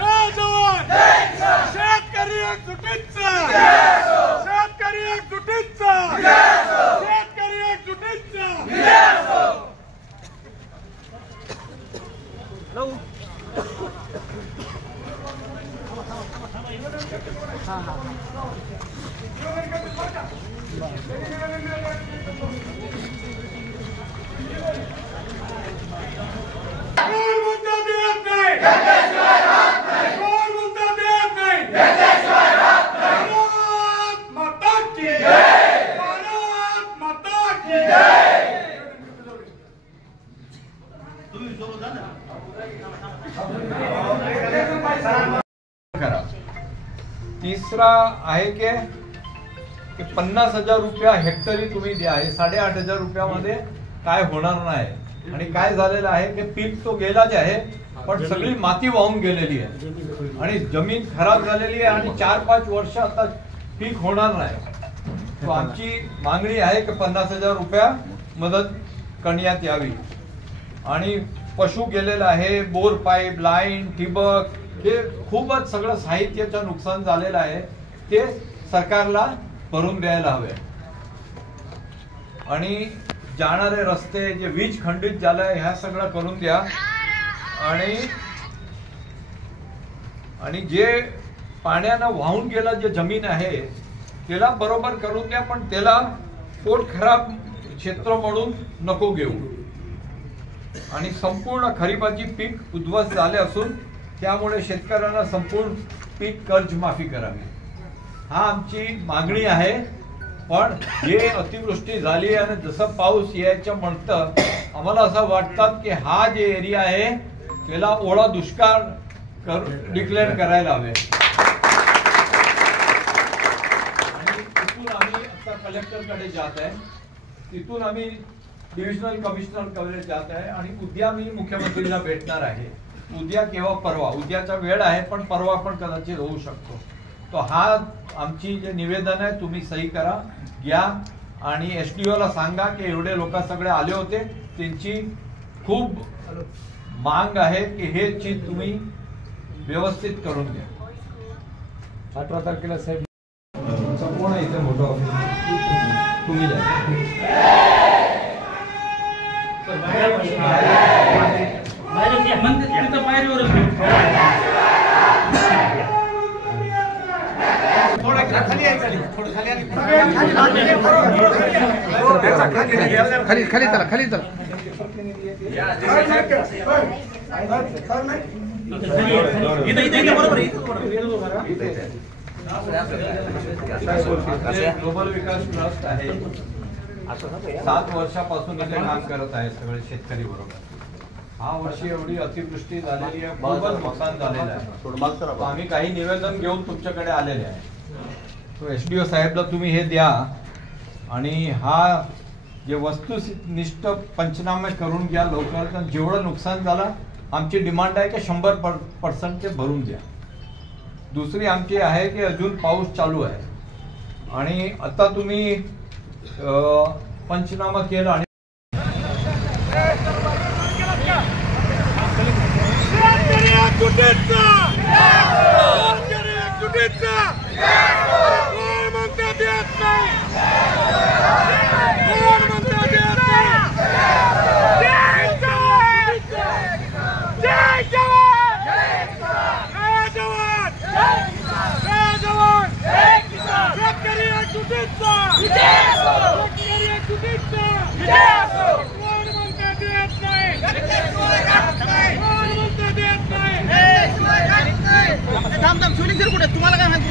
जय जवान शेतकरी एकजुटीचा शेतकरी एकजुटीचा शेतकरी एकजुटीचा तीसरा आहे की 50,000 रुपया हेक्टरी तुम्ही द्या. हे 8,500 रुपयामध्ये काय होणार नाही. आणि काय झालेलं आहे की पीक तो गेलाच आहे पण सगळी माती वाहून गेलेली आहे आणि जमीन खराब झालेली आहे आणि 4-5 वर्ष आता पीक होणार नाही. तो आमची मागणी आहे की 50,000 रुपया मदत करण्यात यावी. आणि पशु गेलेलं आहे, बोर पाईप, लाईन, ठिबक, हे खूपच सगळं साहित्याचं नुकसान झालेलं आहे. ते सरकारला भरून द्यायला हवे. आणि जाणारे रस्ते जे वीज खंडित झालंय ह्या सगळं करून द्या. आणि जे पाण्यानं वाहून गेलं जे जमीन आहे त्याला बरोबर करून द्या. पण त्याला पोट खराब क्षेत्र म्हणून नको घेऊ. आणि संपूर्ण खरीपाची पीक उद्ध्वस्त झाले असून त्यामुळे शेतकऱ्यांना संपूर्ण पीक कर्ज माफी करावी. हा आमची मागणी आहे. पण जे अतिवृष्टी झाली आणि जसं पाऊस यायचं म्हणतं आम्हाला असं वाटतं की हा जे एरिया आहे त्याला ओला दुष्काळ डिक्लेअर करायला हवे. आणि तिथून आम्ही आता कलेक्टरकडे जात आहे, तिथून आम्ही डिव्हिजनल कमिशनर कडे जात आहे आणि उद्या मी मुख्यमंत्रीला भेटणार आहे. उद्या किंवा परवा, उद्याचा वेळ आहे पण परवा पण कदाचित होऊ शकतो. तो हा आमची जे निवेदन आहे तुम्ही सही करा, घ्या आणि SDO ला सांगा की एवढे लोक सगळे आले होते, त्यांची खूप मांग आहे की हे चीज तुम्ही व्यवस्थित करून द्या. 18 तारखेला साहेब संपूर्ण इथे मोठं ऑफिस तुम्ही जा. खाली चला ग्लोबल विकास ट्रस्ट आहे. 7 वर्षापासून इथे काम करत आहे सगळे शेतकरी बरोबर. हा वर्षी एवढी अतिवृष्टी झालेली आहे, खूपच नुकसान झालेलं आहे. आम्ही काही निवेदन घेऊन तुमच्याकडे आलेले आहे. तो SDO साहेबला तुम्ही हे द्या आणि हा जे वस्तुनिष्ठ पंचनामे करून घ्या लवकर. जेवढं नुकसान झालं आमची डिमांड आहे की 100% ते भरून द्या. दुसरी आमची आहे की अजून पाऊस चालू आहे आणि आता तुम्ही पंचनामा केला आणि तुम्हाला काय माहिती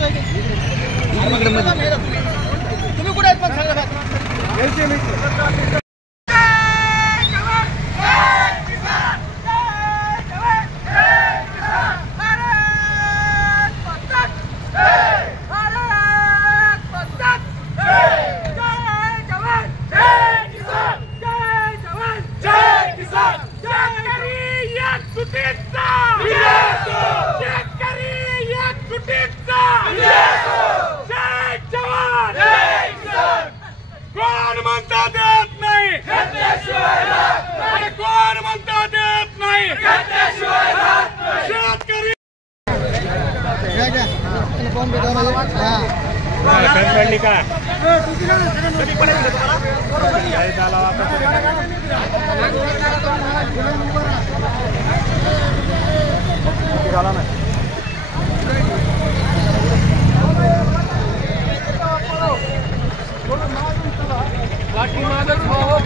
तुम्ही कुठे आहेत पण सांगा. कोण म्हणता देत नाही.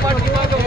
पाठीमागं